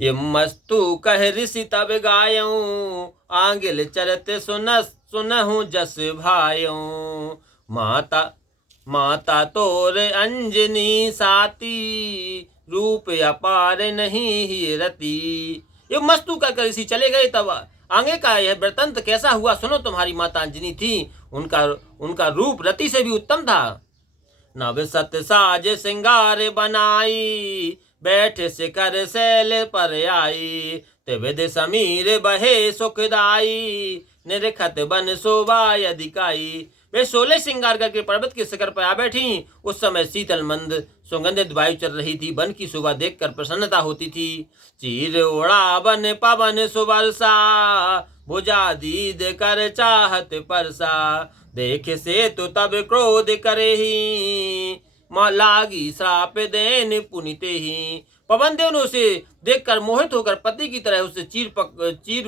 ये मस्तु कह ऋषि तब गायूं, आंगिल चरते सुनहु जस भायूं। माता माता तोर अंजनी साती, रूप अपार नहीं ही रति। ये मस्तु कहकर ऋषि चले गए। तब आगे का यह वृत्तांत कैसा हुआ सुनो। तुम्हारी माता अंजनी थी, उनका रूप रति से भी उत्तम था। नव सत साज सिंगार बनाई, बैठ शिखर शैल पर आई। त्रिविध समीर बहे सुखदाई, निरखत बन शोभा अधिकाई। वे 16 श्रृंगार करके पर्वत के शिखर पर आ बैठी। उस समय शीतल मंद सुगंधित वायु चल रही थी। वन की शोभा देखकर प्रसन्नता होती थी। चीर ओढ़ा बन पवन सुबरसा, भुजा दीद कर चाहत परसा। देख से तो तब क्रोध करे ही, लागी श्राप देन पुनिते ही। पवन देव ने उसे देखकर मोहित होकर पति की तरह उसे चीर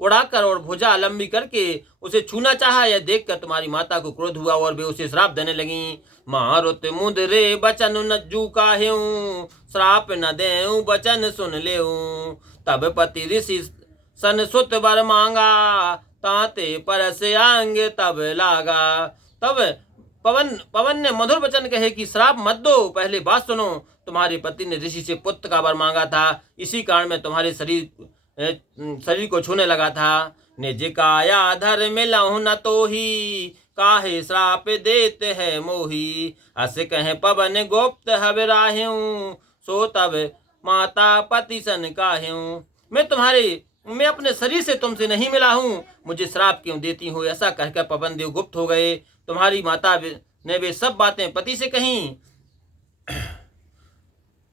उड़ाकर और भुजा लंबी करके उसे छूना चाहा। यह देखकर तुम्हारी माता को क्रोध हुआ और वे उसे श्राप देने लगी। मारुत मुदरे बचन नज्जू काहेऊ, श्राप न देऊ बचन सुन लेऊ। तब पति ऋषि सन सुत बर मांगा, ताते परस आंग तब लागा। तब पवन ने मधुर वचन कहे कि श्राप मत दो, पहले बात सुनो। तुम्हारे पति ने ऋषि से पुत्र का वर मांगा था, इसी कारण में तुम्हारे शरीर को छूने लगा था। निज काया धर मिलहु न तो ही, काहे श्राप देते है मोही। अस कहे पवन गोप्त हव राह्यूं, सो तब माता पति सन काह्यूं। मैं अपने शरीर से तुमसे नहीं मिला हूँ, मुझे श्राप क्यों देती हो। ऐसा कहकर पवन देव गुप्त हो गए। तुम्हारी माता ने वे सब बातें पति से कहीं।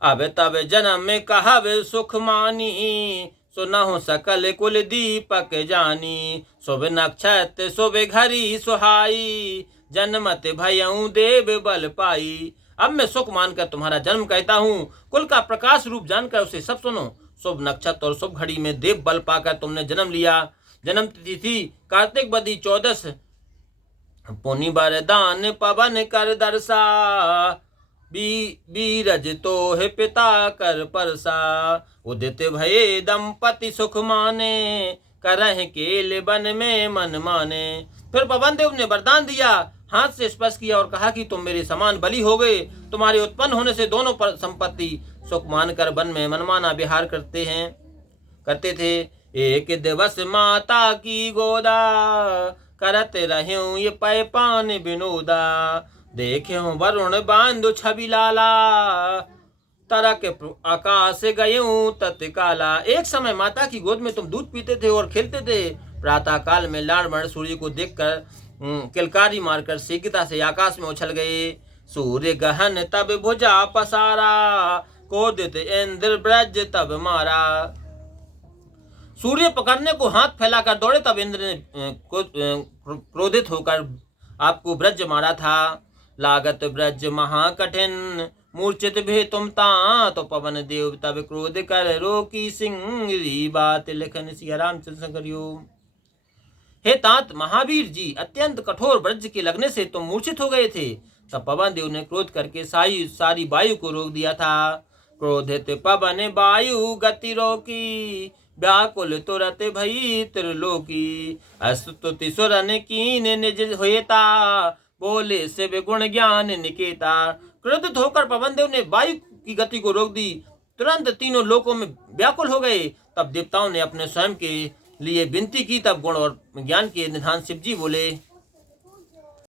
अब तब जन्म में कहब सुख मानी, सुनहु सकल कुल दीपक जानी। शुभ नक्षत्र शुभ घड़ी सुहाई, जन्मत भयऊ देव बल पाई। अब मैं सुख मानकर तुम्हारा जन्म कहता हूँ, कुल का प्रकाश रूप जानकर उसे सब सुनो। शुभ नक्षत्र और शुभ घड़ी में देव बल पाकर तुमने जन्म लिया। जन्म तिथि कार्तिक बदी 14, पुनि वरदान पवन कर दर्शा। बीरज तो है पिता कर परसा, उदित भये दंपति सुख माने। करह केल बन में मन माने। फिर पवन देव ने वरदान दिया, हाथ से स्पर्श किया और कहा कि तुम मेरे समान बली हो गए। तुम्हारे उत्पन्न होने से दोनों पर संपत्ति सुख मानकर वन में मनमाना विहार करते थे। एक दिवस माता की गोदा, करत रहूं ये पैपान विनोदा। देखे वरुण बांधु छवि लाला, तरक आकाश गयूं तत्काला। एक समय माता की गोद में तुम दूध पीते थे और खेलते थे। प्रातः काल में लाड़ सूर्य को देखकर किलकारी मारकर शीघ्रता से आकाश में उछल गए। सूर्य गहन तब भुजा पसारा, क्रोधित इंद्र ब्रज तब मारा। सूर्य पकड़ने को हाथ फैलाकर दौड़े, तब इंद्र ने क्रोधित होकर आपको ब्रज मारा था। लागत ब्रज महाकठिन, मूर्छित भी तुम ता। तो पवन देव तब क्रोध कर रोकी सिंह, बात लिखन सिया रामचंद्र करियो। हे तात महावीर जी, अत्यंत कठोर ब्रज के लगने से तुम मूर्छित हो गए थे। तब पवन देव ने क्रोध करके सारी वायु को रोक दिया था। क्रोधित पवन वायु गति रोकी, व्याकुल तुरत भई त्रिलोकी। स्तुति सुरन कीन निज होता, बोले शिव गुण ज्ञान निकेता। क्रोधित होकर पवन देव ने वायु की गति को रोक दी। तुरंत तीनों लोकों में व्याकुल हो गए। तब देवताओं ने अपने स्वयं के लिए विनती की। तब गुण और ज्ञान के निधान शिव जी बोले,